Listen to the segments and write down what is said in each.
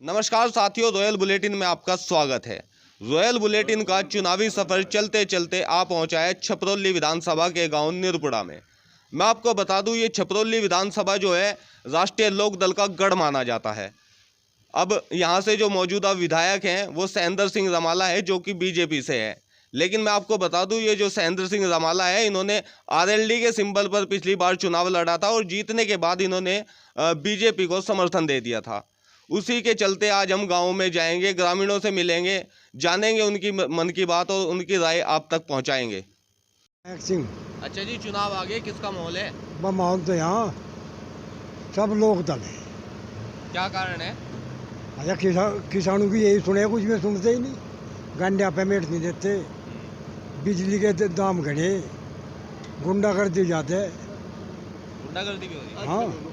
नमस्कार साथियों, royal bulletin में आपका स्वागत है। रॉयल बुलेटिन का चुनावी सफर चलते चलते आ पहुंचा है छपरौली विधानसभा के गांव निरपुड़ा में। मैं आपको बता दूं, ये छपरौली विधानसभा जो है राष्ट्रीय लोकदल का गढ़ माना जाता है। अब यहां से जो मौजूदा विधायक हैं वो सैंदर सिंह रमाला है, जो कि बीजेपी से है। लेकिन मैं आपको बता दूं, ये जो सैंदर सिंह रमाला है, इन्होंने आरएलडी के सिंबल पर पिछली बार चुनाव लड़ा था और जीतने के बाद इन्होंने बीजेपी को समर्थन दे दिया था। उसी के चलते आज हम गाँव में जाएंगे, ग्रामीणों से मिलेंगे, जानेंगे उनकी मन की बात और उनकी राय आप तक पहुंचाएंगे। सिंह। अच्छा जी, चुनाव आ गए, किसका माहौल है? माहौल तो यहाँ सब लोग दल है। क्या कारण है? अच्छा, किसानों की यही सुने, कुछ में सुनते ही नहीं। गंडा पेमेंट नहीं देते, बिजली के दाम घटे, गुंडागर्दी जाते। गुंडागर्दी भी हो रही है? हाँ,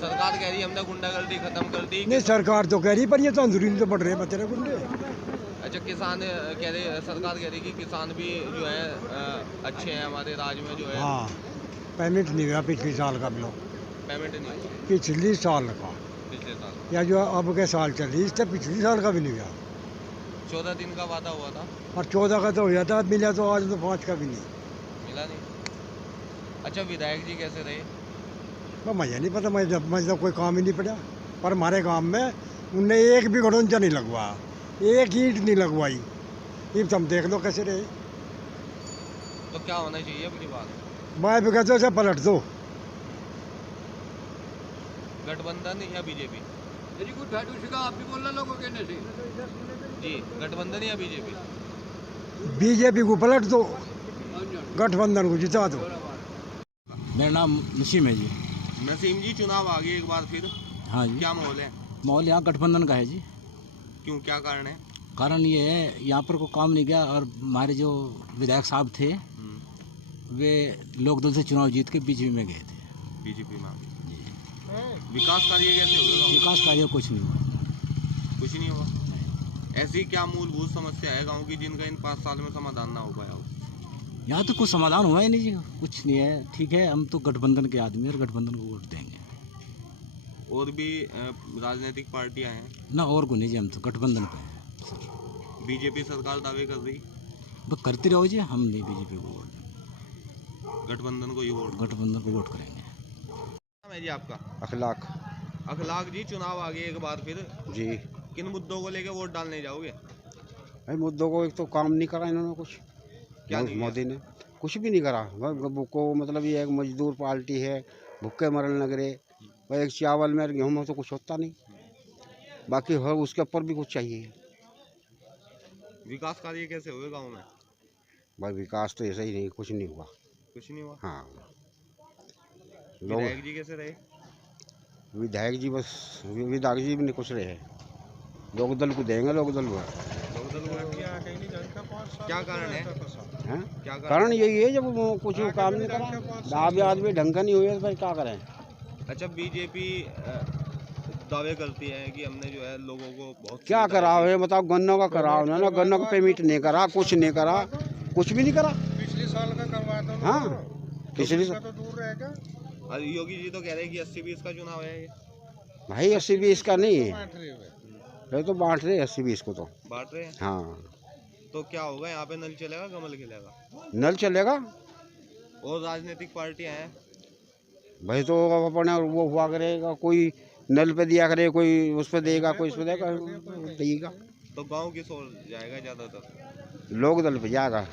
सरकार कह रही है हमने गुंडागर्दी खत्म कर दी। नहीं, सरकार तो कह रही, पर ये तो अंदरूनी तो बढ़ रहे बच्चे गुंडे। अच्छा, किसान कह रहे, सरकार कह रही कि किसान भी जो है अच्छे हैं हमारे राज्य में जो है। हाँ, पेमेंट नहीं हुआ पिछले साल का भी, पेमेंट नहीं हुई पिछले साल का, पिछले साल, या जो अब के साल चल रही, इससे पिछले साल का भी नहीं हुआ। 14 दिन का वादा हुआ था और 14 का तो हो जाता, मिला तो आज तो 5 का भी नहीं मिला नहीं। अच्छा, विधायक जी कैसे रहे? तो मुझे नहीं पता, मैं तो कोई काम ही नहीं पड़ा। पर हमारे गांव में उनने एक भी घड़ोंचा नहीं लगवाया, एक ईंट नहीं लगवाई। ये तुम देख लो कैसे रहे। तो क्या होना चाहिए अपनी बात? मैं भी कहते से पलट दो। गठबंधन या बीजेपी? आप भी बोलना लोगों के नहीं जी, गठबंधन या बीजेपी? बीजेपी को पलट दो, गठबंधन को जिता दो। मेरा नाम नसीम है जी। नसीम जी, चुनाव आ गए एक बार फिर, हाँ जी। क्या माहौल है? माहौल यहाँ गठबंधन का है जी। क्यों, क्या कारण है? कारण ये है, यहाँ पर कोई काम नहीं किया और हमारे जो विधायक साहब थे वे लोकदल से चुनाव जीत के बीजेपी में गए थे। बीजेपी में विकास कार्य कैसे हुए? विकास कार्य कुछ नहीं हुआ। कुछ नहीं हुआ। ऐसी क्या मूलभूत समस्या है गांव की जिनका इन 5 साल में समाधान ना हो पाया हो? यहाँ तो कुछ समाधान हुआ ही नहीं जी, कुछ नहीं है। ठीक है, हम तो गठबंधन के आदमी और गठबंधन को वोट देंगे। और भी राजनीतिक पार्टियां हैं ना, और को नहीं जी, हम तो गठबंधन पे हैं। बीजेपी सरकार दावे कर रही, बस करती रहो जी, हम नहीं बीजेपी को वोट, गठबंधन को ही वोट। गठबंधन को वोट करेंगे। नाम है जी आपका? अखलाक अखलाक जी, चुनाव आ गए एक बार फिर, जी। किन मुद्दों को लेकर वोट डालने जाओगे? भाई, मुद्दों को एक तो काम नहीं करा इन्होंने कुछ। क्या नहीं मोदी ने कुछ भी नहीं करा। को मतलब ये एक मजदूर पार्टी है, भूखे मरल नगरे। भाई, एक चावल में गेहूँ में तो कुछ होता नहीं, बाकी हर उसके ऊपर भी कुछ चाहिए। विकास कार्य कैसे हुए गांव में? भाई, विकास तो ऐसा ही नहीं, कुछ नहीं हुआ। कुछ नहीं हुआ। हाँ, विधायक जी कैसे रहे? विधायक जी बस, विधायक जी भी नहीं कुछ रहे। लोकदल को देंगे, लोकदल को। क्या कारण है? हैं? क्या कारण यही है, जब वो कुछ काम नहीं करा, आदमी ढंग का नहीं हुए तो भाई क्या करें। अच्छा, बीजेपी दावे करती है कि हमने जो है लोगों को बहुत क्या करा है बताओ? गन्नों का करा उन्होंने ना, गन्नों का पेमेंट नहीं करा, कुछ नहीं करा, कुछ भी नहीं करा। पिछले साल का करवा दो। हाँ, पिछले तो दूर रहेगा। और योगी जी तो कह रहे हैं कि 80-20 का चुनाव है ये। भाई, 80-20 का नहीं है, बांट रहे हुए। ये तो बांट रहे 80-20 को तो। बांट रहे हैं। हाँ, तो क्या होगा यहाँ पे? नल चलेगा, कमल खिलेगा? नल चलेगा। और राजनीतिक पार्टियां हैं भाई, तो अपने वो हुआ करेगा, कोई नल पे दिया करे, कोई उस पे देगा, कोई उस पे देगा। तो गांव किस ओर जाएगा ज्यादातर? लोकदल पे जाएगा।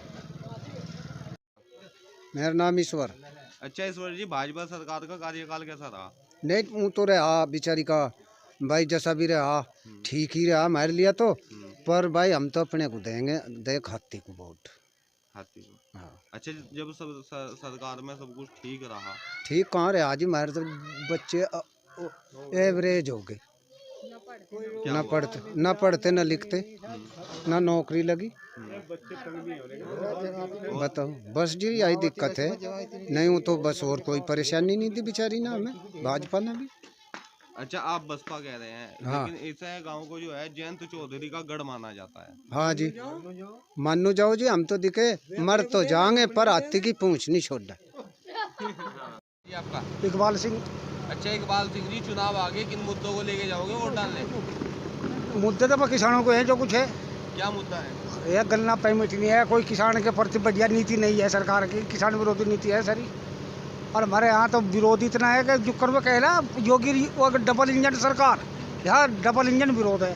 मेरा नाम ईश्वर। अच्छा ईश्वर जी, भाजपा सरकार का कार्यकाल कैसा रहा? नहीं, वो तो रहा बेचारी का, भाई जैसा भी रहा ठीक ही रहा हमारे लिए तो। पर भाई, हम तो अपने को देंगे, देख हाथी को वोट। हाथी को? हाँ। अच्छा, जब सब सरकार में सब कुछ ठीक रहा, ठीक कहाँ रहे आज? हमारे तो बच्चे एवरेज हो गए, ना पढ़ते ना लिखते, ना नौकरी लगी। बताओ, बस जी यही दिक्कत है। नहीं हूँ तो बस, और कोई परेशानी नहीं थी बेचारी ना हमें, भाजपा ने भी। अच्छा, आप बसपा कह रहे हैं। हाँ। लेकिन ऐसा गांव को जो है जयंत चौधरी का गढ़ माना जाता है। हाँ जी, मानो जाओ जी, हम तो दिखे मर तो जाएंगे पर हाथी की पूंछ नहीं छोड़ना। ये आपका? इकबाल सिंह। अच्छा इकबाल सिंह जी, चुनाव आ गए, किन मुद्दों को लेके जाओगे वोट डालने? मुद्दे तो किसानों को है जो कुछ है। क्या मुद्दा है? यह गन्ना पेमेंट नहीं है, कोई किसान के प्रति बढ़िया नीति नहीं है सरकार की, किसान विरोधी नीति है सारी। और हमारे यहाँ तो विरोध इतना है कि जो कर्व कह रहा योगी वो डबल इंजन सरकार, यहाँ डबल इंजन विरोध है।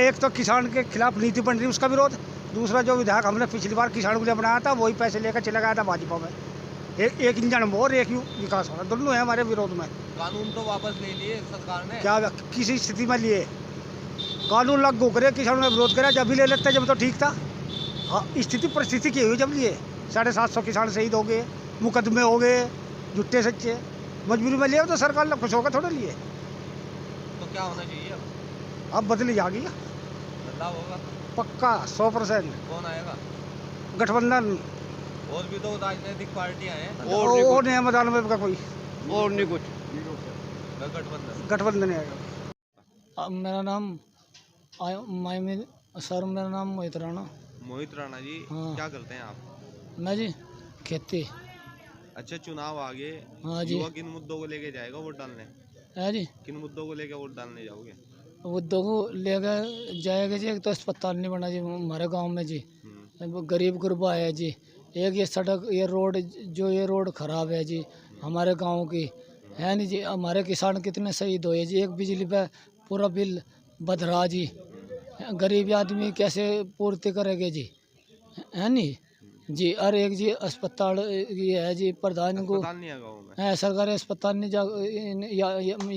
एक तो किसान के खिलाफ नीति बन रही उसका विरोध, दूसरा जो विधायक हमने पिछली बार किसानों के लिए बनाया था वही पैसे लेकर चला गया था भाजपा में। एक इंजन मोर एक विकास हो रहा, दोनों है हमारे विरोध में। कानून तो वापस ले लिए सरकार ने। क्या किसी स्थिति में लिए कानून लागू करे, किसानों ने विरोध करा, जब भी ले लेते जब तो ठीक था। हाँ, स्थिति परिस्थिति की हुई जब लिए 750 किसान शहीद हो गए, मुकदमे हो गए झुट्टे सच्चे, मजबूरी में लिए तो सरकार ने खुश होकर थोड़े लिए। तो क्या होना चाहिए अब बदली आ गई, बदलाव होगा पक्का 100%। कौन आएगा? गठबंधन और भी तो राजनीतिक पार्टियां हैं और नहीं है मैदान में का कोई, और नहीं कुछ। गठबंधन है। मेरा नाम सर मेरा नाम मोहित राणा। मोहित राणा जी, हाँ। क्या करते हैं आप? मैं जी खेती। अच्छा, चुनाव आगे, हाँ जी। युवा किन मुद्दों को लेके जाएगा वोट डालने? है जी, किन मुद्दों को लेके वोट डालने जाओगे? मुद्दों को लेकर जाएगा जी। एक तो अस्पताल नहीं बना जी हमारे गांव में जी, गरीब गुरबा है जी। एक ये सड़क ये रोड खराब है जी हमारे गांव की, है नहीं जी। हमारे किसान कितने शहीद हुए जी, एक बिजली पे पूरा बिल बध रहा जी, गरीब आदमी कैसे पूर्ति करेंगे जी, है नहीं जी। और एक जी अस्पताल ये है जी, प्रधान को अस्पताल नहीं है गाँव में, है सरकारी अस्पताल नहीं जा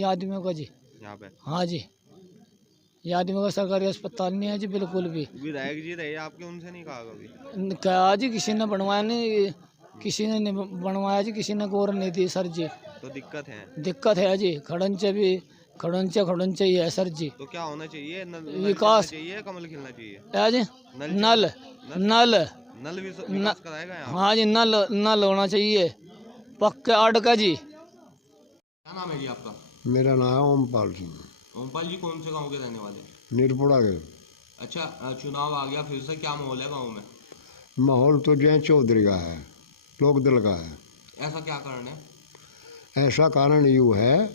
आदमियों का जी यहाँ पे। हाँ जी, ये आदमियों का सरकारी अस्पताल नहीं है जी बिल्कुल भी। विधायक जी रहे आपके, उनसे नहीं कहा कभी? क्या जी, किसी ने बनवाया नहीं, किसी ने नहीं बनवाया जी, किसी ने गौर नहीं दी सर जी। तो दिक्कत है। दिक्कत है जी, खड़ंचे ही है सर जी। तो क्या होना चाहिए? विकास चाहिए, कमल खिलना चाहिए है जी। नल नल भी विकास कराएगा यहाँ? हाँ जी, नल होना चाहिए पक्के आड़ का जी। क्या नाम है जी आपका? मेरा नाम है ओमपाल सिंह, ओमपाल जी, कौन से गांव के रहने वाले? निरपुड़ा के। अच्छा, चुनाव आ गया फिर से, क्या माहौल है गांव में? माहौल तो जय चौधरी का है, लोकदल का है। ऐसा क्या कारण है? ऐसा कारण यूँ है,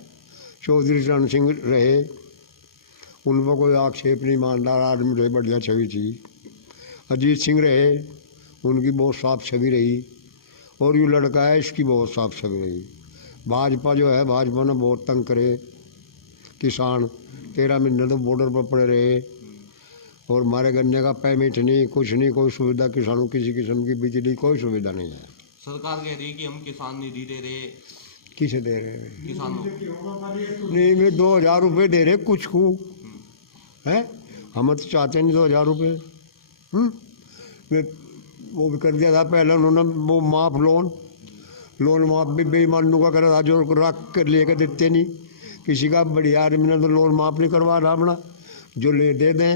चौधरी चरण सिंह रहे, उन पर कोई आक्षेप नहीं, ईमानदार आदमी रहे, बढ़िया छवि थी। अजीत सिंह रहे, उनकी बहुत साफ छवि रही। और यूँ लड़का है, इसकी बहुत साफ छवि रही। भाजपा जो है, भाजपा ने बहुत तंग करे किसान, 13 महीने तो बॉर्डर पर पड़े रहे। और हमारे गन्ने का पेमेंट नहीं, कुछ नहीं, कोई सुविधा किसानों किसी किस्म की, बिजली कोई सुविधा नहीं है। सरकार कह रही है कि हम किसान निधि दे रहे, किसे दे रहे हैं? किसानों नहीं, मैं 2000 रुपये दे रहे कुछ को है, हम तो चाहते नहीं 2000 रुपये। वो भी कर दिया था पहले उन्होंने, वो माफ लोन माफ भी बेईमानों का करा था, जो रख कर लेकर देते नहीं। किसी का बढ़िया आदमी ने तो लोन माफ नहीं करवा रहा अपना, जो ले दे दें।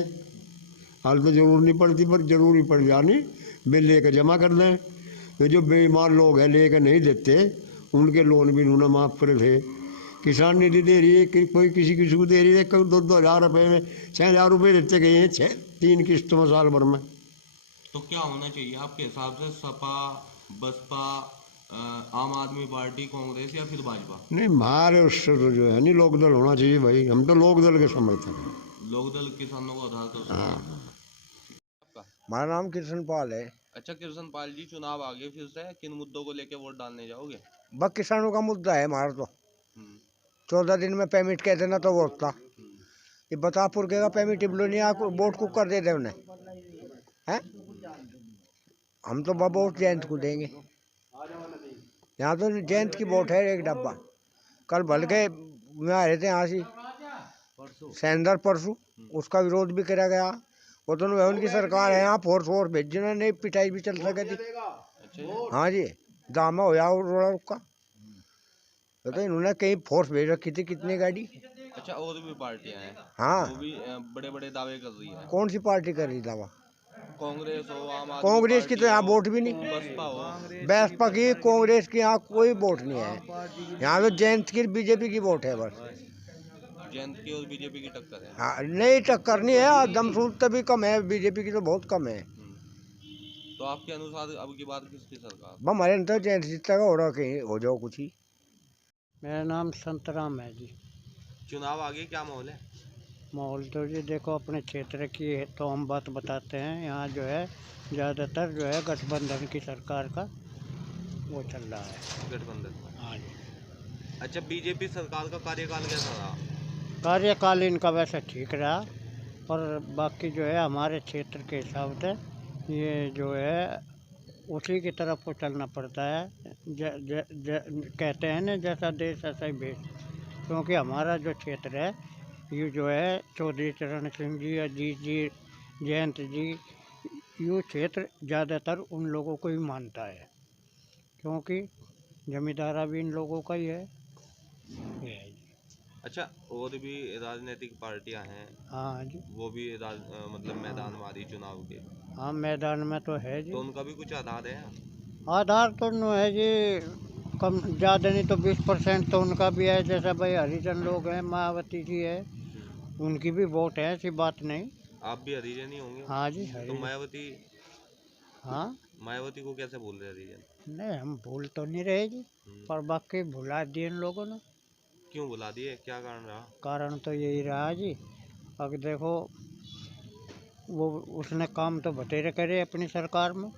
हाल तो जरूर नहीं पड़ती, पर जरूरी पड़ जानी बिल लेकर जमा कर दें। ये जो बेईमान लोग हैं लेकर नहीं देते, उनके लोन भी उन्होंने माफ़ करे थे। किसान निधि दे रही है कि कोई किसी को दे रही है, कोई 2-2 हज़ार रुपये में 6,000 रुपये देते गए हैं 3 किस्तों में साल भर में। तो क्या होना चाहिए आपके हिसाब से? सपा, बसपा, आम आदमी पार्टी, कांग्रेस या फिर भाजपा? नहीं, हमारे उससे तो जो है नहीं, लोकदल होना चाहिए भाई, हम तो लोकदल के समर्थक हैं। लोकदल किसानों को आधार कर। हाँ। हमारा नाम कृष्ण पाल है। अच्छा कृष्ण पाल जी, चुनाव आ गए फिर से, किन मुद्दों को लेके वोट डालने जाओगे? बस किसानों का मुद्दा है हमारा तो। 14 दिन में पेमेंट कह देना तो वो होता। ये बतापुर के का पेमेंट बिलोनिया वोट को कर दे दे उन्हें, हैं? हम तो वोट जयंत को देंगे। यहाँ तो जयंत की वोट है एक डब्बा। कल भल के में आ रहे थे यहाँ से सेंदर परसों, उसका विरोध भी करा गया। वो तो उनकी सरकार है, यहाँ फोर्स भेजना नहीं, पिटाई भी चल सके थी। हाँ जी, दामा होया रोड़ा रुका तो इन्होंने कहीं फोर्स भेज रखी थी, कितनी गाड़ी। अच्छा, और भी पार्टियां हैं? हाँ, वो भी बड़े बड़े दावे कर रही है। कौन सी पार्टी कर रही दावा? कांग्रेस हो, आम आदमी कांग्रेस की तो यहाँ वोट भी नहीं, बसपा हो। बसपा की, कांग्रेस की यहाँ कोई वोट नहीं है। यहाँ तो जयंत की बीजेपी की वोट है बस। जयंत की और बीजेपी की टक्कर है? हाँ, नहीं टक्कर नहीं है, दमसूद भी कम है, बीजेपी की तो बहुत कम है। तो आपके अनुसार अब की बार किसकी सरकार? हमारे अंदर जयंत जीता का हो रहा, कहीं हो जाओ कुछ ही। मेरा नाम संतराम है जी। चुनाव आगे, क्या माहौल है? माहौल तो जी देखो अपने क्षेत्र की है तो हम बात बताते हैं। यहाँ जो है ज़्यादातर जो है गठबंधन की सरकार का वो चल रहा है। गठबंधन। हाँ जी। अच्छा, बीजेपी सरकार का कार्यकाल कैसा रहा? कार्यकाल इनका वैसे ठीक रहा, पर बाकी जो है हमारे क्षेत्र के हिसाब से ये जो है उसी की तरफ को चलना पड़ता है। कहते हैं ना जैसा देश ऐसा ही भेष। क्योंकि हमारा जो क्षेत्र है ये जो है चौधरी चरण सिंह जी, अजीत जी, जयंत जी, ये क्षेत्र ज़्यादातर उन लोगों को ही मानता है, क्योंकि जमींदारा भी इन लोगों का ही है। ये है जी। अच्छा, और भी राजनीतिक पार्टियां हैं, हाँ जी। वो भी मतलब मैदान में आ रही चुनाव के, हाँ मैदान में तो है जी। तो उनका भी कुछ आधार है? आधार तो न है जी, कम ज़्यादा नहीं तो 20% तो उनका भी है। जैसा भाई हरिजन लोग हैं, मायावती जी है, उनकी भी वोट है, ऐसी बात नहीं। आप भी हरिजन ही होंगे? हाँ जी तो हरिजन। हाँ मायावती को कैसे बोल रहे हैं हरिजन? नहीं हम भूल तो नहीं रहे जी, पर बाकी भुला दिए इन लोगों ने। क्यों बुला दिए, क्या कारण रहा? कारण तो यही रहा जी, अब देखो वो उसने काम तो बतेरे करे अपनी सरकार में,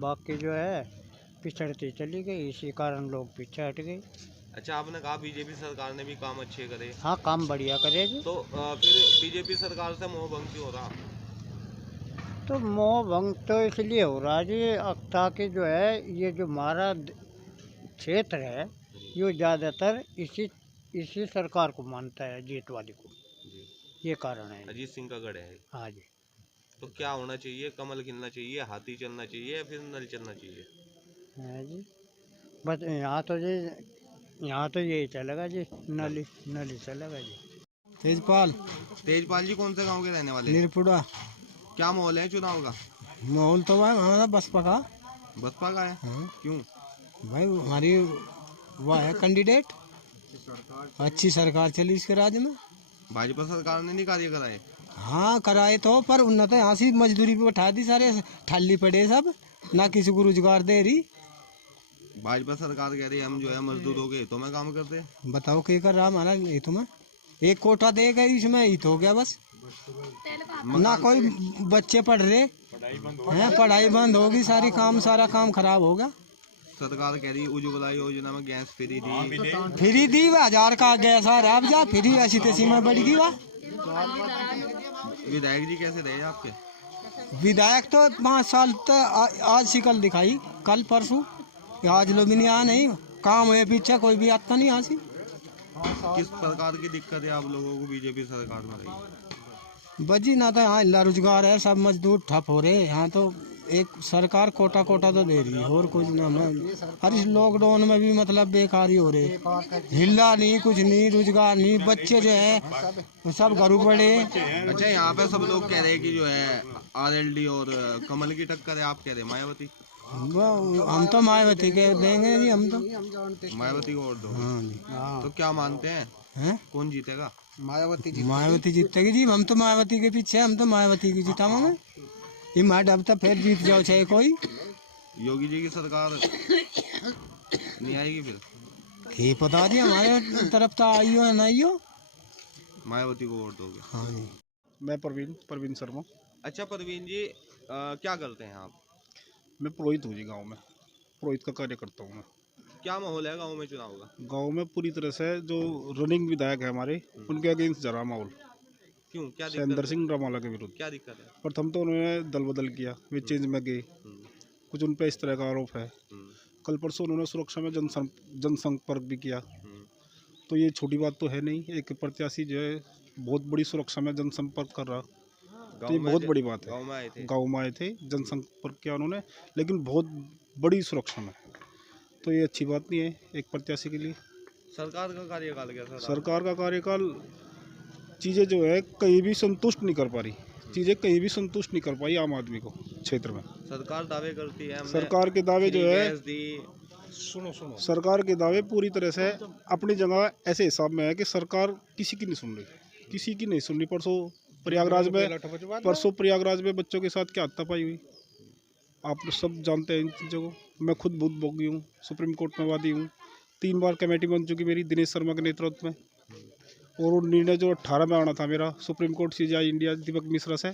बाकी जो है पिछड़ती चली गई, इसी कारण लोग पीछे हट गए। अच्छा, आपने कहा बीजेपी सरकार ने भी काम अच्छे करे, हाँ काम बढ़िया करे जी। तो फिर बीजेपी सरकार से मोह भंग क्यों हो रहा? तो मोह भंग तो इसलिए हो रहा जी, ताकि जो है ये जो हमारा क्षेत्र है ये ज़्यादातर इसी सरकार को मानता है, जीत वाली को। जी। ये कारण है। अजीत सिंह का गढ़ है। हाँ जी। तो क्या होना चाहिए? कमल खिलना चाहिए, हाथी चलना चाहिए, या फिर नल चलना चाहिए? है जी, बस यहाँ तो यही चलेगा जी, नली चलेगा जी। तेजपाल तेजपाल जी कौन से गांव के रहने वाले हैं? निरपुड़ा। क्या माहौल है चुनाव का? माहौल तो भाई हमारा बसपा का। बसपा का है? हाँ। क्यों? भाई हमारी वह है कैंडिडेट, अच्छी सरकार चली इसके राज्य में। भाजपा सरकार ने नहीं कार्य कराए? हाँ कराए तो, पर उन्नत यहाँ से मजदूरी पे बैठा दी, सारे ठाली पड़े सब, ना किसी को रोजगार दे रही। भाजपा सरकार कह रही है हम जो है मजदूरों के हितों में काम करते हैं। बताओ क्या कर रहा हमारा हितों में? एक कोटा देगा इसमें हित हो गया बस, ना कोई बच्चे पढ़ रहे हैं, पढ़ाई बंद होगी सारी, सारा काम खराब होगा। सरकार कह रही उज्ज्वला योजना में गैस फ्री दी। फ्री दी 1000 का गैस आ रहा, अब जा फ्री ऐसी तैसी में बढ़ गई। वाह, विधायक जी कैसे रहे आपके? विधायक तो 5 साल तक आज शिकल दिखाई, कल परसों, आज लोग भी नहीं आ, नहीं काम हुए पीछे कोई भी आता नहीं यहाँ से। किस प्रकार की दिक्कत है आप लोगों को बीजेपी सरकार में रही? बजी ना तो यहाँ इल्ला रोजगार है, सब मजदूर ठप हो रहे हैं यहाँ तो। एक सरकार कोटा तो दे रही है और कुछ ना है। हर इस लॉकडाउन में भी मतलब बेकारी हो रहे, हिल्ला नहीं, कुछ नहीं, रोजगार नहीं, बच्चे जो है सब घरों पड़े। अच्छा, यहाँ पे सब लोग कह रहे हैं कि जो है आरएलडी और कमल की टक्कर है, आप कह रहे हैं मायावती? हम तो मायावती के देंगे जी, हम तो मायावती को वोट दो। हाँ। तो क्या मानते हैं कौन जीतेगा? मायावती जीतेगी जी, हम तो मायावती के पीछे, हम तो मायावती की जीता में। ये मार अब तक फिर जीत जाओ चाहे कोई। योगी जी की सरकार नहीं आएगी फिर? ये पता जी, हमारे तरफ तो आई हो नहीं हो। मायावती को वोट दोगे? हाँ जी। मैं प्रवीण शर्मा। अच्छा प्रवीण जी, क्या करते हैं आप? मैं पुरोहित हूँ जी, गांव में पुरोहित का कार्य करता हूँ मैं। क्या माहौल है गांव में चुनाव का? गांव में पूरी तरह से जो रनिंग विधायक है हमारे, उनके अगेंस्ट जा रहा माहौल। क्यों, क्या दिक्कत सैंदर है? सिंह रमाला के विरुद्ध। क्या दिक्कत है? प्रथम तो उन्होंने दल बदल किया, वे चेंज में गए, कुछ उन पर इस तरह का आरोप है। कल परसों उन्होंने सुरक्षा में जनसंपर्क भी किया, तो ये छोटी बात तो है नहीं। एक प्रत्याशी जो है बहुत बड़ी सुरक्षा में जनसंपर्क कर रहा, तो ये बहुत बड़ी बात है। गाँव में आए थे, जनसंपर्क किया उन्होंने, लेकिन बहुत बड़ी सुरक्षा में, तो ये अच्छी बात नहीं है एक प्रत्याशी के लिए। सरकार का कार्यकाल कैसा रहा? सरकार का कार्यकाल चीज़ें जो है कहीं भी संतुष्ट नहीं कर पा रही, चीज़ें कहीं भी संतुष्ट नहीं कर पाई आम आदमी को क्षेत्र में। सरकार दावे करती है, सरकार के दावे जो है, सुनो सरकार के दावे पूरी तरह से अपनी जगह ऐसे हिसाब में है कि सरकार किसी की नहीं सुन रही, किसी की नहीं सुन रही। परसों प्रयागराज में बच्चों के साथ क्या हाथापाई हुई, आप सब जानते हैं इन चीज़ों को। मैं खुद भूत भोगी हूँ, सुप्रीम कोर्ट में वादी हूँ, 3 बार कमेटी बन चुकी मेरी दिनेश शर्मा के नेतृत्व में, और वो निर्णय जो 18 में आना था मेरा सुप्रीम कोर्ट CJI इंडिया दीपक मिश्रा से,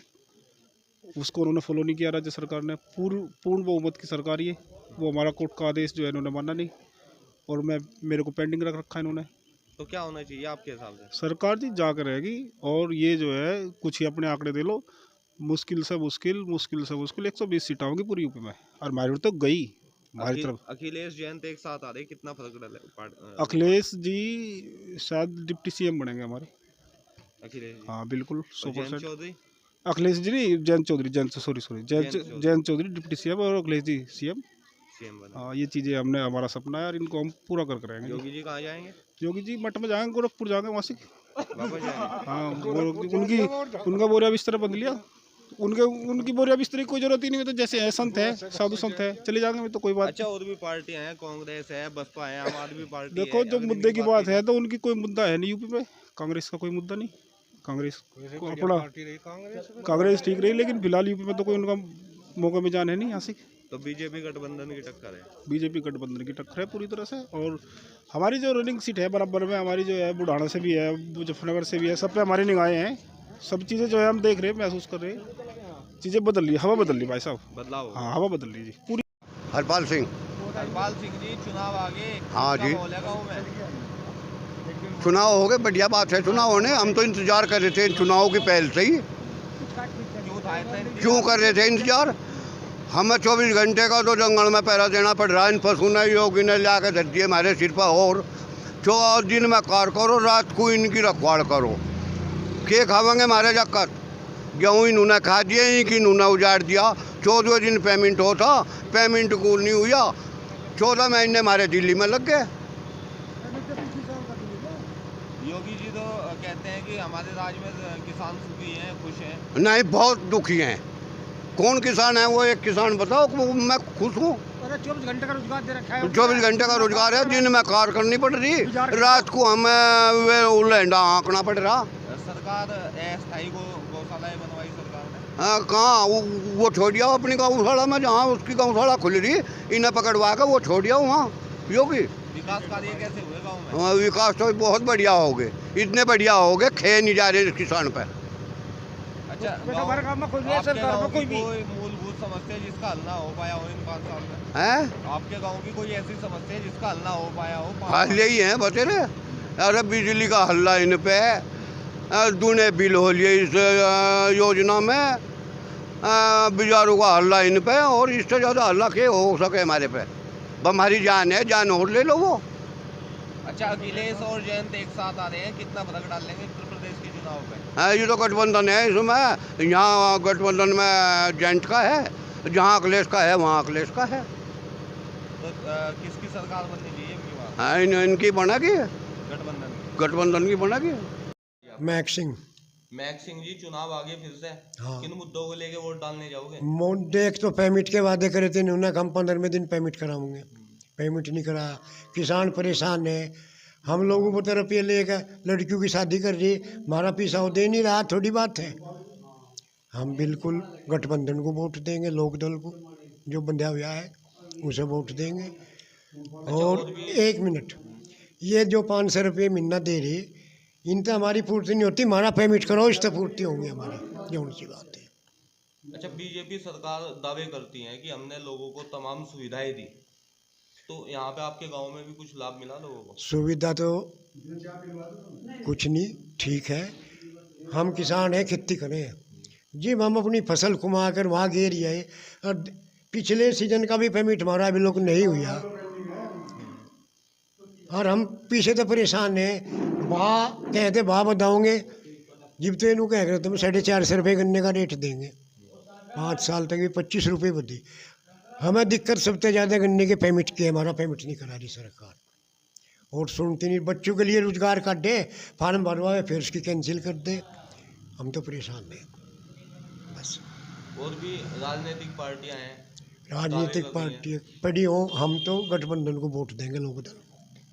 उसको उन्होंने फॉलो नहीं किया। राज्य सरकार ने पूर्ण बहुमत की सरकार ये, वो हमारा कोर्ट का आदेश जो है इन्होंने माना नहीं, और मेरे को पेंडिंग रख रखा है इन्होंने। तो क्या होना चाहिए आपके हिसाब से? सरकार जी जाकर रहेगी, और ये जो है कुछ ही अपने आंकड़े दे लो, मुश्किल से मुश्किल 120 सीटें होंगी पूरी यूपी में, और हमारी तो गई हमारी तरफ। अखिलेश जयंत एक साथ आ रहे, कितना फर्क डाले? अखिलेश जी शायद डिप्टी CM बनेंगे हमारे। अखिलेश जी। हाँ बिल्कुल और जयंत 100%। चौधरी? अखिलेश जी नहीं, जयंत चौधरी, जयंत चौधरी डिप्टी CM और अखिलेश जी CM। बने। हाँ, ये चीज़ें हमने, हमारा सपना है और इनको हम पूरा कर रहेंगे। योगी जी कहाँ जाएंगे? योगी जी मठ में जाएंगे, गोरखपुर जाएंगे, वासिक। वापस जाएंगे? हाँ, उनका बोरिया बिस्तर बंद लिया, उनकी बोरिया बिस्तर की कोई जरूरत ही नहीं है। तो जैसे है संत है, साधु संत है, चले जाएंगे में तो कोई बात। अच्छा, और भी पार्टियां हैं, कांग्रेस है, बसपा है, आम आदमी पार्टी देखो है, जो अगर मुद्दे की इनकी बात है तो उनकी कोई मुद्दा है नहीं यूपी में। कांग्रेस का कोई मुद्दा नहीं, कांग्रेस को अपना, कांग्रेस ठीक रही, लेकिन फिलहाल यूपी में तो कोई उनका मौका में जान है नहीं यहाँ से। तो बीजेपी गठबंधन की टक्कर है? बीजेपी गठबंधन की टक्कर है पूरी तरह से, और हमारी जो रनिंग सीट है बराबर में, हमारी जो है बुढ़ाना से भी है, मुजफ्फरनगर से भी है, सब पे हमारी निगाहें हैं। सब चीज़ें जो है हम देख रहे हैं, महसूस कर रहे हैं, चीज़ें बदल रही, हवा बदल रही भाई साहब, बदलाव। हाँ हवा बदल रही जी पूरी। हरपाल सिंह। हरपाल सिंह जी, चुनाव आगे, हाँ जी। गाँव में चुनाव हो गए, बढ़िया बात है चुनाव होने। हम तो इंतजार कर रहे थे चुनाव की पहल से ही। क्यों कर रहे थे इंतजार? हमें 24 घंटे का तो जंगल में पहरा देना पड़ रहा है। इन पशु ने, योगी ने ला के धर दिए हमारे सिर पर, और जो दिन में कार करो, रात को इनकी रखवाड़ करो। के खावेंगे हमारे जक्कत? गेहूँ इन्होंने खा दिए, इनकी इन्होंने उजाड़ दिया। 14वें दिन पेमेंट होता, पेमेंट को नहीं हुआ। 14 महीने हमारे दिल्ली में लग गए। योगी जी तो कहते हैं कि हमारे राज्य में किसान सुखी हैं, खुश हैं। नहीं, बहुत दुखी हैं। कौन किसान है? वो एक किसान बताओ, मैं खुश हूँ। 24 घंटे का रोजगार दे रखा है। 24 घंटे का रोजगार है, दिन में कार करनी पड़ रही, रात को हमें उल्लेंडा हाँकना पड़ रहा। सरकार अस्थायी गौशालाएं बनवाई सरकार ने। हाँ, कहाँ वो छोड़ दिया अपनी गौशाला में, जहाँ उसकी गौशाला खुल रही, इन्हें पकड़वा कर वो छोड़ दिया वहाँ। योगी विकास कार्य कैसे हुए गाँव में? हाँ, विकास तो बहुत बढ़िया हो गए, इतने बढ़िया हो गए, खे नहीं जा रहे किसान पे। अच्छा, हमारे गाँव में कोई नहीं है, आपके सरकार गाँव में कोई की भी। कोई मूलभूत समस्या जिसका हल ना हो पाया हो इन 5 साल में? हैं? आपके गांव की कोई ऐसी समस्या है जिसका हल ना हो पाया हो? हाल यही है बतेरे। अरे बिजली का हल्ला इन पे, दूने बिल हो लिए इस योजना में, बिजारू का हल्ला इन पे, और इससे ज़्यादा हल्ला क्या हो सके हमारे पे? हमारी जान है, जान और ले लो वो। अच्छा, अखिलेश और जयंत एक साथ आ रहे हैं, कितना फर्क डाल लेंगे उत्तर प्रदेश के चुनाव पे? हाँ, ये तो गठबंधन है इसमें। यहाँ गठबंधन में जयंत का है, जहाँ अखिलेश का है वहाँ अखिलेश का है। तो किसकी सरकार बननी चाहिए इनकी बात? हाँ, इनकी बनेगी, गठबंधन। गठबंधन की बनेगी। मैक सिंह। मैक सिंह जी, चुनाव आगे फिर से, हाँ। किन मुद्दों को लेके वोट डालने जाओगे? देख तो पेमेंट के वादे करे थे उन्होंने, हम 15वें दिन पेमेंट कराऊंगे, पेमेंट नहीं करा। किसान परेशान है, हम लोगों को तरफ ये लेकर लड़कियों की शादी कर रही, हमारा पैसा वो दे नहीं रहा, थोड़ी बात है। हम बिल्कुल गठबंधन को वोट देंगे, लोकदल को, जो बंधा हुआ है उसे वोट देंगे। और 1 मिनट, ये जो 500 रुपये महीना दे रही, इनसे हमारी पूर्ति नहीं होती, हमारा पेमेंट करो, इससे पूर्ति होंगी हमारी, जो सी बात है। अच्छा, बीजेपी सरकार दावे करती है कि हमने लोगों को तमाम सुविधाएं दी, तो यहाँ पे आपके गांव में भी कुछ लाभ मिला लोगों को? सुविधा तो कुछ नहीं, ठीक है, हम किसान हैं, खेती करें जी, हम अपनी फसल घुमा कर वहाँ गिर जाए। और पिछले सीजन का भी पेमेंट हमारा अभी लोग नहीं हुआ, और हम पीछे तो परेशान हैं। वहाँ कहते भाव बताओगे, जब तो इन्हों कह रहे तुम 450 रुपये गन्ने का रेट देंगे, 5 साल तक भी 25 रुपये बदी। हमें दिक्कत सबसे ज़्यादा गन्ने के पेमेंट की, हमारा पेमेंट नहीं करा रही सरकार, और सुनती नहीं। बच्चों के लिए रोजगार काट दे, फार्म भरवाए फिर उसकी कैंसिल कर दे, हम तो परेशान हैं बस। और भी राजनीतिक पार्टियां हैं, राजनीतिक पार्टी पड़ी हो, हम तो गठबंधन को वोट देंगे, लोकदल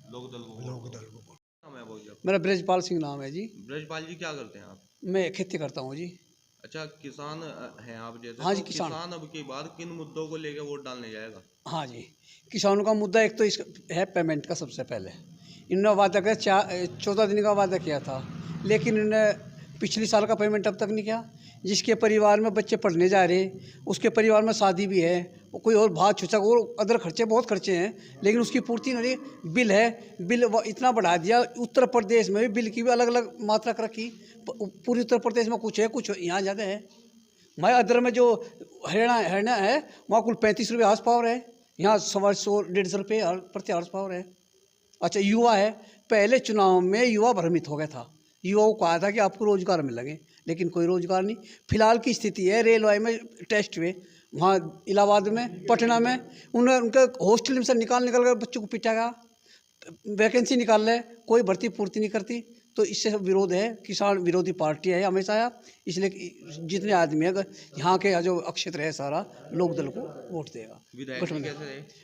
लोकदल को। वोट। नाम है भाई जी? मेरा ब्रजपाल सिंह नाम है जी। ब्रजपाल जी, क्या करते हैं आप? मैं खेती करता हूँ जी। अच्छा, किसान हैं आप जैसे? हाँ जी, तो किसान। अब की बात किन मुद्दों को लेकर वोट डालने जाएगा? हाँ जी, किसानों का मुद्दा एक तो इस है पेमेंट का। सबसे पहले इन्होंने वादा किया, 14 दिन का वादा किया था, लेकिन इन्हें पिछले साल का पेमेंट अब तक नहीं किया। जिसके परिवार में बच्चे पढ़ने जा रहे, उसके परिवार में शादी भी है, कोई और भात छुचा और अदर खर्चे बहुत खर्चे हैं, लेकिन उसकी पूर्ति नहीं रही। बिल है, बिल इतना बढ़ा दिया। उत्तर प्रदेश में भी बिल की भी अलग अलग मात्रा रखी। पूरी उत्तर प्रदेश में कुछ है, कुछ यहाँ ज़्यादा है। मैं अदर में जो हरियाणा है वहाँ कुल 35 रुपये हाउस पावर है, यहाँ 100-150 रुपये प्रति हाउस पावर है। अच्छा, युवा है, पहले चुनाव में युवा भ्रमित हो गया था। युवाओं को कहा था कि आपको रोजगार मिलेंगे, लेकिन कोई रोजगार नहीं। फिलहाल की स्थिति है, रेलवे में टेस्ट हुए वहाँ इलाहाबाद में, पटना में, उनके हॉस्टल में से निकाल कर बच्चों को पीटा गया। वैकेंसी निकाल ले, कोई भर्ती पूर्ति नहीं करती। तो इससे विरोध है, किसान विरोधी पार्टी है हमेशा, इसलिए जितने आदमी है यहाँ के जो क्षेत्र है सारा लोक दल को वोट देगा।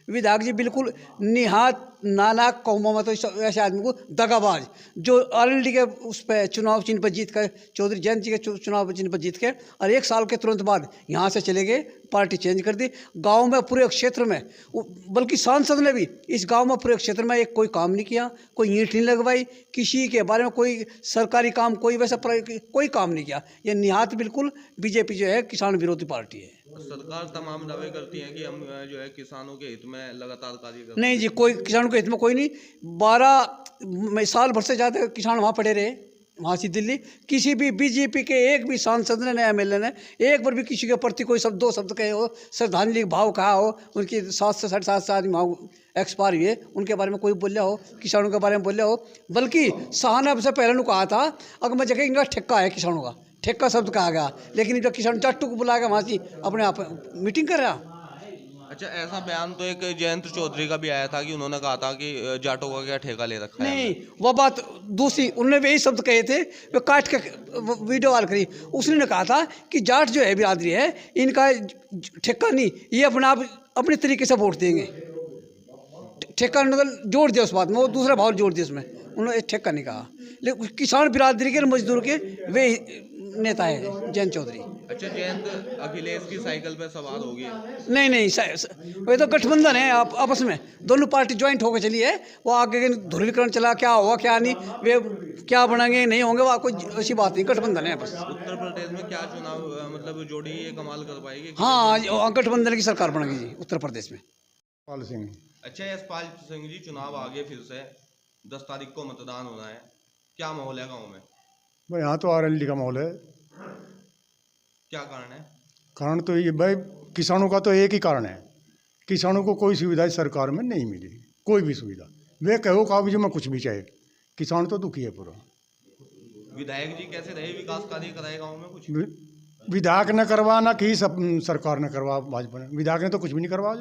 विधायक जी बिल्कुल निहात नालायक कौमों में, तो ऐसे आदमी को दगाबाज, जो ऑलरेडी के उस पर चुनाव चिन्ह पर जीत कर, चौधरी जयंत जी के चुनाव चिन्ह पर जीत के और 1 साल के तुरंत बाद यहाँ से चले गए, पार्टी चेंज कर दी। गांव में पूरे क्षेत्र में, बल्कि सांसद ने भी इस गांव में पूरे क्षेत्र में एक कोई काम नहीं किया, कोई ईंट नहीं लगवाई, किसी के बारे में कोई सरकारी काम, कोई वैसा कोई काम नहीं किया। ये निहात बिल्कुल बीजेपी जो है किसान विरोधी पार्टी है। सरकार तमाम दावे करती है कि हम जो है किसानों के हित में लगातार कार्य करते हैं। नहीं जी, कोई किसानों के हित में कोई नहीं। 12 साल भर से ज़्यादा किसान वहाँ पड़े रहे, वहाँ से दिल्ली। किसी भी बीजेपी के एक भी सांसद ने, एमएलए ने एक बार भी किसी के प्रति कोई शब्द 2 शब्द कहे हो, श्रद्धांजलि भाव कहा हो, उनकी 7 से 7.5 आदमी वहाँ एक्सपायर हुए, उनके बारे में कोई बोलिया हो, किसानों के बारे में बोलिया हो। बल्कि शाहना से पहले ने कहा था अगर मैं जगह इनका ठेका है, किसानों का ठेका शब्द कहा गया, लेकिन जब किसान जाटू को बुलाया वहाँ से अपने आप मीटिंग कर रहा। अच्छा, ऐसा बयान तो एक जयंत चौधरी का भी आया था कि उन्होंने कहा था कि जाटों का क्या ठेका ले रखा है। नहीं, वो बात दूसरी, उन्होंने भी यही शब्द कहे थे, वे काट के वीडियो वाल करी। उसने कहा था कि जाट जो है बिरादरी है, इनका ठेका नहीं, ये अपने आप अपने तरीके से वोट देंगे। ठेका मतलब जोड़ दिया उस बात में, वो दूसरा भाव जोड़ दिया उसमें, उन्होंने ठेका नहीं कहा। लेकिन किसान बिरादरी के मजदूर के वे नेता है जयंत चौधरी। अच्छा, जयंत अखिलेश की साइकिल पे सवार हो गया? नहीं, वे तो गठबंधन है आपस में, दोनों पार्टी ज्वाइंट होकर चली है। वो आगे ध्रुवीकरण चला, क्या होगा क्या नहीं, वे क्या बनेंगे नहीं होंगे, वहाँ कोई ऐसी बात नहीं, गठबंधन है बस। उत्तर प्रदेश में क्या चुनाव मतलब जोड़ी ये कमाल कर पाएगी? हाँ, गठबंधन की सरकार बनेगी जी उत्तर प्रदेश में। पाल सिंह। अच्छा, यशपाल सिंह जी, चुनाव आगे फिर से 10 तारीख को मतदान होना है, क्या माहौल है गाँव में? भाई यहाँ तो आरएलडी का माहौल है। क्या कारण है? कारण तो ये भाई, किसानों का तो एक ही कारण है, किसानों को कोई सुविधा सरकार में नहीं मिली, कोई भी सुविधा। वे कहो कागज में कुछ भी चाहे, किसान तो दुखी है पूरा। विधायक जी कैसे रहे, विकास कार्य कराए गाँव में कुछ? विधायक ने करवाना कि सब सरकार ने करवा, भाजपा ने, विधायक ने तो कुछ भी नहीं करवा।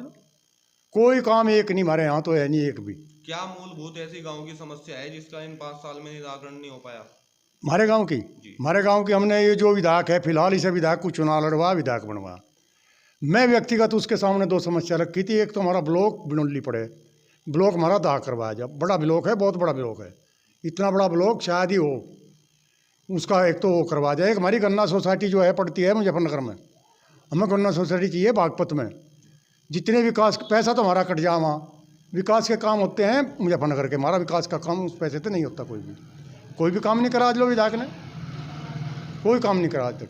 कोई काम एक नहीं, हमारे यहाँ तो है नहीं एक भी। क्या मूलभूत ऐसी गाँव की समस्या है जिसका इन 5 साल में निराकरण नहीं हो पाया? हमारे गांव की हमने ये जो विधायक है, फिलहाल इसे विधायक को चुनाव लड़वा, विधायक बनवा। मैं व्यक्तिगत उसके सामने 2 समस्या रखी थी। एक तो हमारा ब्लॉक बिनोली पड़े, ब्लॉक हमारा दाह करवाया, जब बड़ा ब्लॉक है, बहुत बड़ा ब्लॉक है, इतना बड़ा ब्लॉक शायद ही हो, उसका एक तो वो करवा जाए। एक हमारी गन्ना सोसाइटी जो है पड़ती है मुजफ्फरनगर में, हमें गन्ना सोसाइटी चाहिए बागपत में। जितने विकास पैसा तो हमारा कट जा, वहाँ विकास के काम होते हैं मुजफ्फरनगर के, हमारा विकास का काम उस पैसे तो नहीं होता। कोई भी काम नहीं करा आज लो, विधायक ने कोई काम नहीं करा आज तक।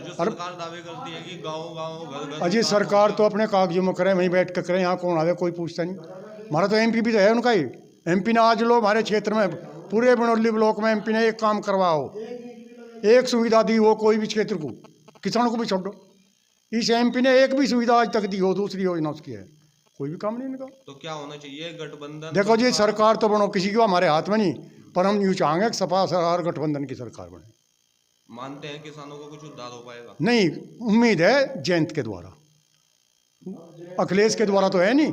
जो सरकार दावे करती है कि गाँव घर अजी सरकार तो अपने कागजों में करे, वहीं बैठ कर करें, यहाँ कौन आवे, कोई पूछता नहीं। हमारा तो एमपी भी तो है उनका ही, एमपी ने आज लो हमारे क्षेत्र में पूरे बनौली ब्लॉक में एमपी ने एक काम करवाओ, एक सुविधा दी हो कोई भी क्षेत्र को, किसानों को भी छोड़ो, इस एमपी ने एक भी सुविधा आज तक दी हो, दूसरी योजना उसकी है, कोई भी काम नहीं इनका। तो क्या होना चाहिए? गठबंधन देखो जी, सरकार तो बनो, किसी को हमारे हाथ में नहीं, पर हम यूँ चाहेंगे कि सपा सरकार गठबंधन की सरकार बने। मानते हैं किसानों को कुछ उद्धार हो पाएगा? नहीं, उम्मीद है जयंत के द्वारा, अखिलेश के द्वारा तो है नहीं,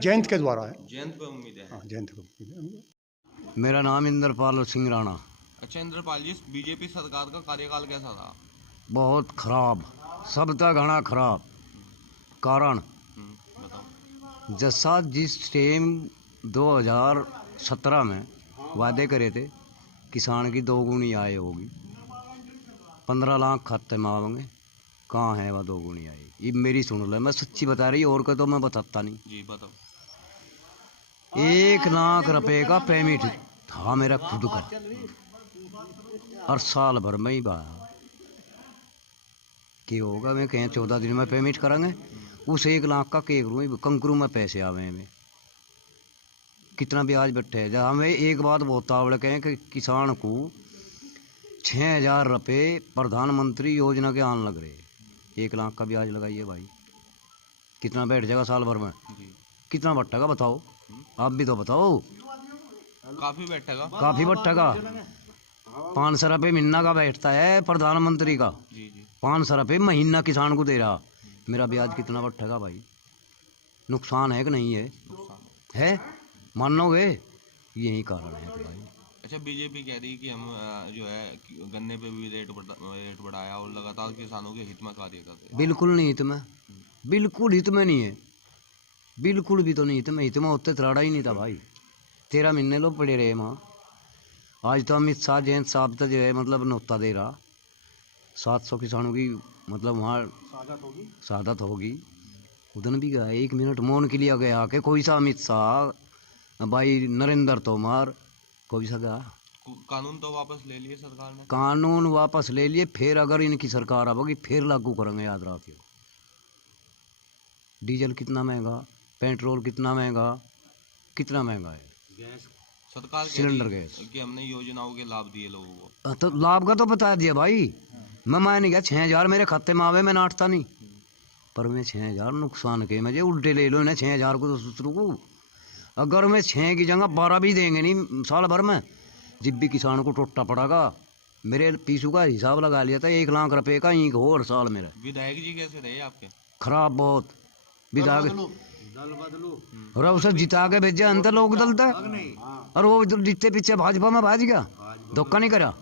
जयंत के द्वारा है। जयंत पे उम्मीद है? हाँ, जयंत पे उम्मीद है। मेरा नाम इंद्रपाल सिंह राणा। अच्छा इंद्रपाल जी, बीजेपी सरकार का कार्यकाल कैसा रहा? बहुत खराब, सब तक घना खराब। कारण बताओ। जैसा जिस टाइम 2017 में वादे करे थे किसान की 2 गुनी आय होगी, 15 लाख खाते मांगेंगे, कहाँ है वह 2 गुनी आय? ये मेरी सुन लो, मैं सच्ची बता रही, और को तो मैं बताता नहीं जी। बताओ। 1 लाख रुपए का पेमेंट था मेरा खुद का, और साल भर में ही बहा क्या होगा। मैं कहें 14 दिन में पेमेंट करेंगे, उस 1 लाख का के करूँ कंकरू में पैसे आवे हमें कितना ब्याज बैठे है। जब हमें एक बात बहुत तावड़ कहें कि किसान को 6,000 रुपये प्रधानमंत्री योजना के आने लग रहे, 1 लाख का ब्याज लगाइए भाई, कितना बैठ जाएगा साल भर में, कितना बैठेगा बताओ, आप भी तो बताओ। काफी बैठेगा, काफी बैठेगा। 500 रुपये महीना का बैठता है प्रधानमंत्री का, 500 रुपये महीना किसान को दे रहा, मेरा ब्याज कितना बैठेगा भाई। नुकसान है कि नहीं है मानोगे, यही कारण है भाई। अच्छा, बीजेपी कह रही है कि हम जो है गन्ने पे भी रेट बढ़ाया और लगातार किसानों के हित में कार्य करते हैं। बिल्कुल नहीं हित में, बिल्कुल हित में नहीं है, बिल्कुल भी तो नहीं हित में होते तराड़ा ही नहीं था भाई। 13 महीने लोग पड़े रहे माँ। आज तो अमित शाह जयंत साहब तो जो है मतलब नोता दे रहा, 700 किसानों की मतलब वहाँ शहादत होगी। उधर भी गया 1 मिनट मौन के लिए गया कि कोई सा अमित शाह भाई, नरेंद्र तोमर, कोई सा गया। कानून तो वापस ले लिए सरकार ने, कानून वापस ले लिए, फिर अगर इनकी सरकार आएगी फिर लागू करेंगे, याद रखियो। डीजल कितना महंगा, पेट्रोल कितना महंगा, कितना महंगा है। सरकार सिलेंडर गैस कि हमने योजनाओं के लाभ दिए लोगों को, तो लाभ का तो बता दिया भाई। मैं नहीं गया 6,000 मेरे खाते में आवे, मैं नाटता नहीं, पर मैं 6,000 नुकसान के मुझे उल्टे ले लो इन्हें 6,000 को तो दूसरों को। अगर मैं 6 की जगह 12 भी देंगे नहीं साल भर में, जब भी किसान को टोटा पड़ेगा। मेरे पीसू का हिसाब लगा लिया था 1 लाख रुपए का ईंक हो हर साल मेरा। विधायक जी कैसे रहे आपके? खराब बहुत, विधायक और उसे जिता के भेजा अंतर लोक दल था, और वो जितने पीछे भाजपा में भाज गया, धोखा नहीं करा।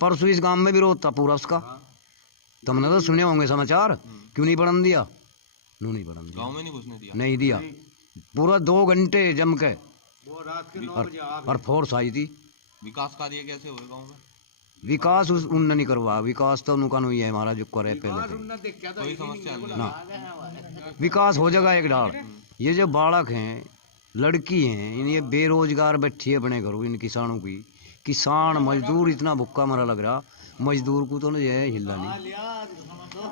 परसों इस गांव में विरोध था पूरा उसका, तुमने तो सुने होंगे समाचार, क्यों नहीं बढ़न दिया, नहीं बढ़न दिया, गाँव में नहीं घुसने दिया, नहीं दिया। पूरा 2 घंटे जम के और फोर्स आई थी। विकास कार्य कैसे हुए गाँव में? विकास उनने नहीं करवा, विकास तो उनका नहीं है हमारा जो करे पहले थे। कोई समस्या नहीं ना, विकास हो जाएगा एक डाल। ये जो बालक हैं, लड़की हैं, इन ये बेरोजगार बैठी है अपने घरों, इन किसानों की, किसान मजदूर इतना भुक्का मरा लग रहा, मजदूर को तो नहीं है हिला नहीं।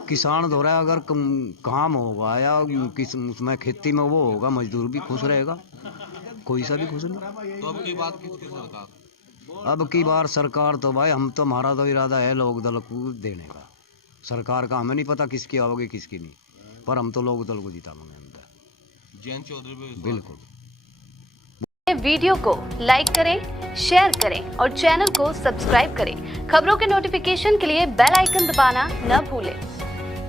किसान धो रहा है, अगर काम होगा या किस उसमें खेती में वो होगा, मजदूर भी खुश रहेगा, कोई सा भी खुश नहीं। तो अब की बात किसकी सरकार? अब की बार सरकार तो भाई हम तो, हमारा तो इरादा है लोक दल को देने का। सरकार का हमें नहीं पता किसकी आओगे किसकी नहीं, पर हम तो लोक दल को जिताएंगे अंदर। जयंत चौधरी पे बिल्कुल। वीडियो को लाइक करें, शेयर करें और चैनल को सब्सक्राइब करें। खबरों के नोटिफिकेशन के लिए बेल आइकन दबाना न भूलें।